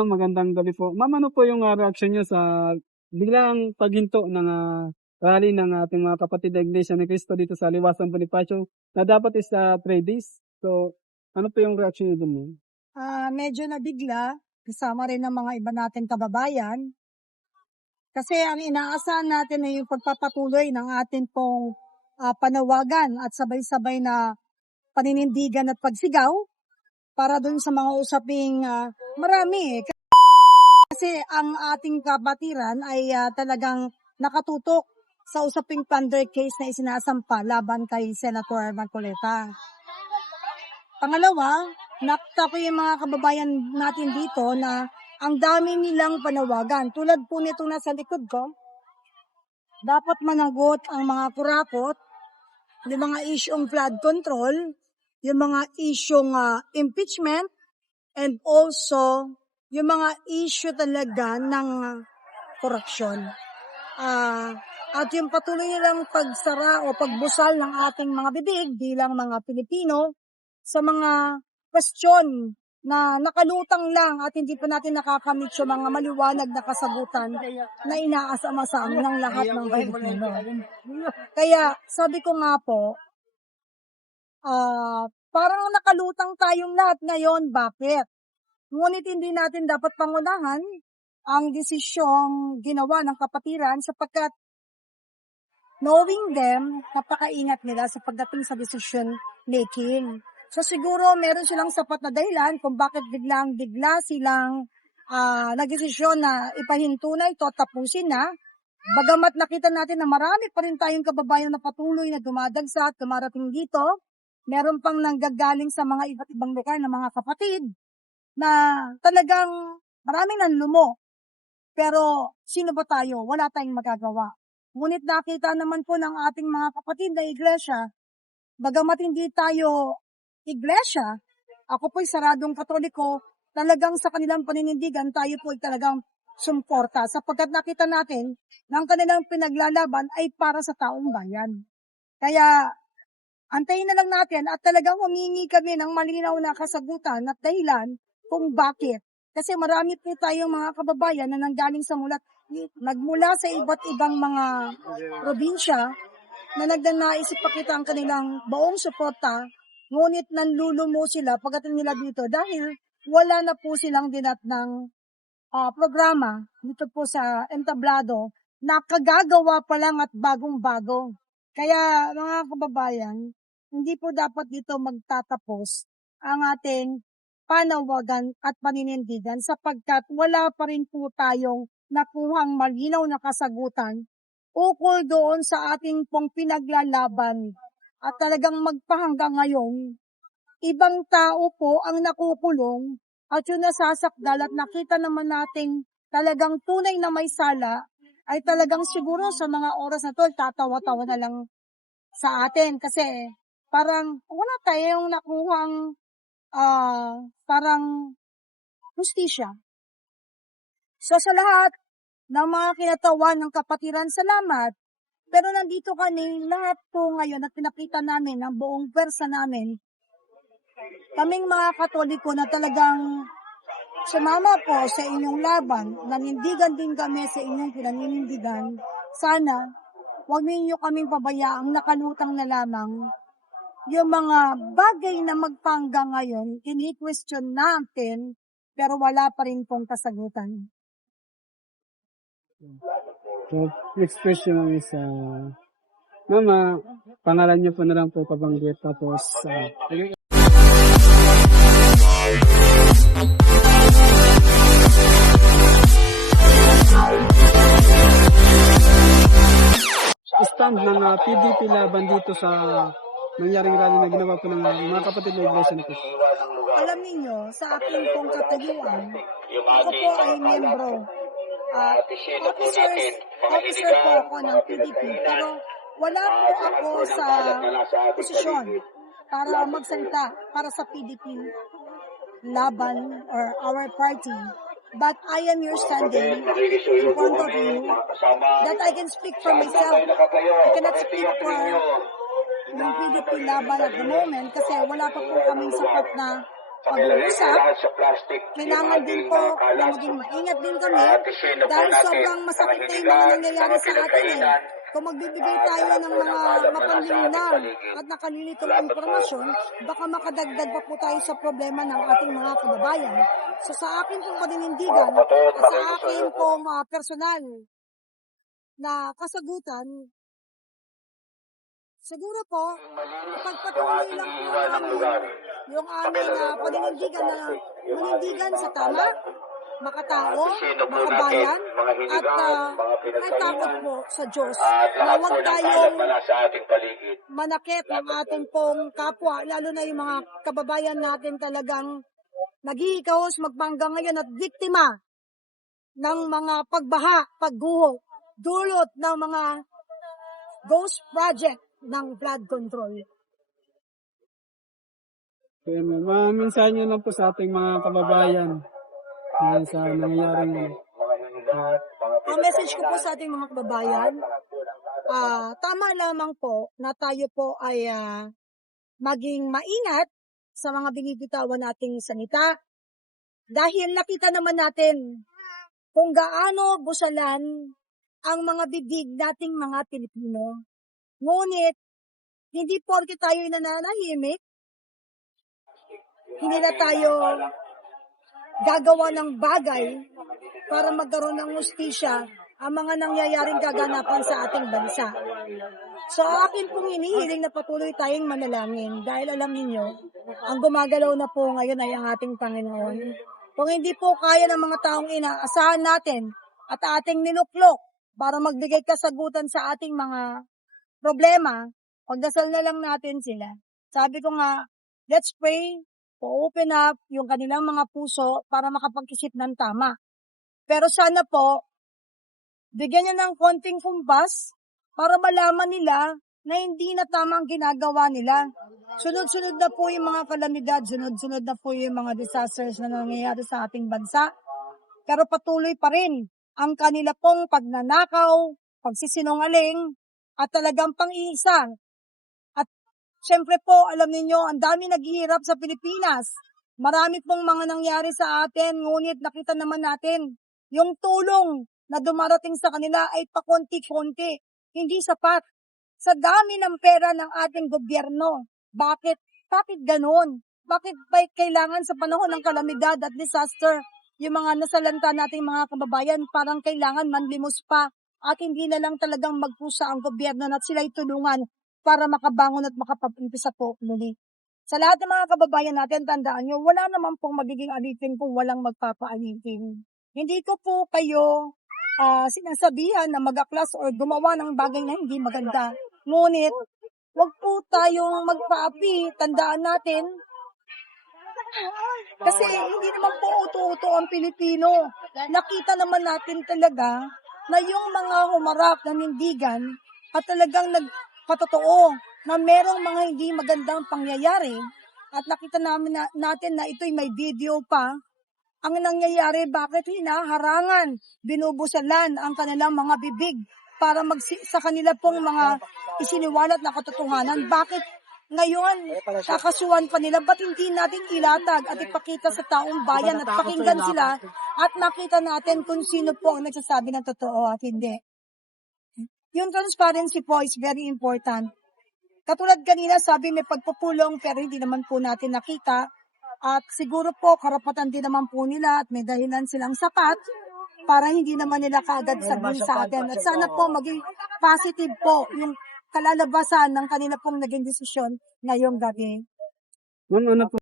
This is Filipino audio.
ma'am, magandang gabi po. Ma'am, ano po yung reaksyon niyo sa biglang paghinto ng rally ng ating mga kapatid na Iglesia ni Cristo dito sa Liwasan Bonifacio na dapat is 3 days. So, ano po yung reaksyon niyo dun, ma'am? Medyo nabigla, kasama rin ng mga iba nating kababayan. Kasi ang inaasahan natin ay yung pagpapatuloy ng ating pong panawagan at sabay-sabay na paninindigan at pagsigaw para dun sa mga usaping marami. Kasi ang ating kabatiran ay talagang nakatutok sa usaping plunder case na isinasampa laban kay Senator Marcoleta. Pangalawa, nakita ko yung mga kababayan natin dito na ang dami nilang panawagan. Tulad po nito nasa likod ko, dapat managot ang mga kurakot, yung mga isyong flood control, yung mga isyong impeachment, and also yung mga issue talaga ng korupsyon. At yung patuloy nilang pagsara o pagbusal ng ating mga bibig bilang mga Pilipino sa mga kwestiyon na nakalutang lang at hindi pa natin nakakamit yung mga maliwanag na kasagutan na inaasam-asam ng lahat ng Pilipino. Kaya sabi ko nga po, parang nakalutang tayong lahat ngayon. Bakit? Ngunit hindi natin dapat pangunahan ang desisyong ginawa ng kapatiran sapagkat knowing them, napakaingat nila sa pagdating sa decision making. So siguro meron silang sapat na dahilan kung bakit biglang-bigla silang nagdesisyon na ipahinto na ito, tapusin na. Bagamat nakita natin na marami pa rin tayong kababayan na patuloy na dumadagsa at dumarating dito, meron pang nanggagaling sa mga iba't ibang lugar na mga kapatid na talagang maraming nanlumo. Pero sino ba tayo? Wala tayong magagawa. Ngunit nakita naman po ng ating mga kapatid na iglesia, bagamat hindi tayo iglesia, ako po'y saradong katoliko, talagang sa kanilang paninindigan tayo po'y talagang sumporta sapagkat nakita natin na ang kanilang pinaglalaban ay para sa taong bayan. Kaya antayin na lang natin at talagang humingi kami ng malinaw na kasagutan at dahilan kung bakit. Kasi marami po tayong mga kababayan na nanggaling sa nagmula sa iba't ibang mga probinsya na nagnanais ipakita ang kanilang buong suporta, ngunit nanlulumo sila pagdating nila dito dahil wala na po silang dinat ng programa dito po sa entablado na kagagawa pa lang at bagong-bago. Kaya mga kababayan, hindi po dapat dito magtatapos ang ating panawagan at paninindigan sapagkat wala pa rin po tayong nakuhang malinaw na kasagutan ukol doon sa ating pong pinaglalaban. At talagang magpahanggang ngayon, ibang tao po ang nakukulong at yung nasasakdal at nakita naman nating talagang tunay na may sala ay talagang siguro sa mga oras na to, tatawa-tawa na lang sa atin kasi parang wala tayong nakuhang parang hustisya. So sa lahat ng mga kinatawan ng kapatiran, salamat. Pero nandito kami lahat po ngayon at pinakita namin ang buong pwersa namin. Kaming mga Katoliko na talagang sumama po sa inyong laban, nanindigan din kami sa inyong pinaninindigan. Sana, huwag ninyo kaming pabayaang nakalutang na lamang yung mga bagay na magpangga ngayon, ini-question natin, pero wala pa rin pong kasagutan. So, next question is, Mama, pangalan niyo po na lang po pabanggit tapos, stand ng PDP laban dito sa nangyaring rally na ginawa po ng mga kapatid ng Iglesia ni Cristo. Alam niyo, sa aking pong katayuan, ako po ay miyembro. Officer po ako ng PDP, pero wala po ako sa posisyon para magsalita para sa PDP laban or our party. But I am your standing in front of you that I can speak for myself. I cannot speak for yung PDP laban at the moment kasi wala pa po kaming sapat na pag-uusap, kailangan din po na maging maingat din kami dahil sobrang masakit na yung mga nangyayari sa atin eh. Kung magbibigay tayo ng mga mapanlinlang at nakalilitong impormasyon, baka makadagdag pa po tayo sa problema ng ating mga kababayan. So sa akin pong paninindigan at sa akin pong personal na kasagutan, siguro po, pagpatuloy lang po namin yung aming paninindigan na manindigan sa tama, makatao, makabayan, at may takot po sa Diyos na huwag tayong manakit ng ating pong kapwa, lalo na yung mga kababayan natin talagang naghihikahos magpanggang ngayon at biktima ng mga pagbaha, pagguho, dulot ng mga ghost project ng flood control. Kaya maminsan nyo lang po sa ating mga kababayan dahil sa nangyayaring Ang message ko po sa ating mga kababayan, tama lamang po na tayo po ay maging maingat sa mga binibitawan nating salita dahil nakita naman natin kung gaano busalan ang mga bibig nating mga Pilipino. Ngunit, hindi porke tayo nananahimik, hindi na tayo gagawa ng bagay para magkaroon ng hustisya ang mga nangyayaring kaganapan sa ating bansa. So akin pong hinihiling na patuloy tayong manalangin dahil alam niyo, ang gumagalaw na po ngayon ay ang ating Panginoon. Kung hindi po kaya ng mga taong inaasahan natin at ating niluklok para magbigay kasagutan sa ating mga problema, pagdasal na lang natin sila. Sabi ko nga, let's pray, open up yung kanilang mga puso para makapag-isip ng tama. Pero sana po, bigyan niya ng konting kumpas para malaman nila na hindi na tama ang ginagawa nila. Sunod-sunod na po yung mga kalamidad, sunod-sunod na po yung mga disasters na nangyayari sa ating bansa. Pero patuloy pa rin ang kanila pong pagnanakaw, pagsisinungaling, at talagang pang-iisa. At syempre po, alam niyo, ang dami naghihirap sa Pilipinas. Marami pong mga nangyari sa atin, ngunit nakita naman natin, yung tulong na dumarating sa kanila ay pakonti-konti, hindi sapat. Sa dami ng pera ng ating gobyerno. Bakit? Bakit ganun? Bakit ba kailangan sa panahon ng kalamidad at disaster, yung mga nasalanta nating mga kababayan, parang kailangan manlimos pa at hindi na lang talagang magpusa ang gobyerno at sila'y tulungan para makabangon at makapag-umpisa po muli. Sa lahat ng mga kababayan natin, tandaan nyo, wala naman pong magiging alitin kung walang magpapaalitin. Hindi ko po kayo sinasabihan na mag-aklas or gumawa ng bagay na hindi maganda. Ngunit, wag po tayong magpaapi. Tandaan natin, kasi hindi naman po uto-uto ang Pilipino. Nakita naman natin talaga na yung mga humarap na nindigan at talagang nagpatotoo na merong mga hindi magandang pangyayari at nakita natin na ito'y may video pa. Ang nangyayari, bakit hinaharangan, binubusalan ang kanilang mga bibig para sa kanila pong mga isiniwalat na katotohanan. Bakit ngayon, kakasuhan pa nila, ba't hindi natin ilatag at ipakita sa taong bayan at pakinggan sila at makita natin kung sino po ang nagsasabi ng totoo at hindi. Yung transparency po is very important. Katulad kanina, sabi may pagpupulong pero hindi naman po natin nakita. At siguro po, karapatan din naman po nila at may dahilan silang sapat para hindi naman nila kaagad sabihin sa atin. At sana po maging positive po yung kalalabasan ng kanila pong naging desisyon ngayong gabi. Ma'am, ano po?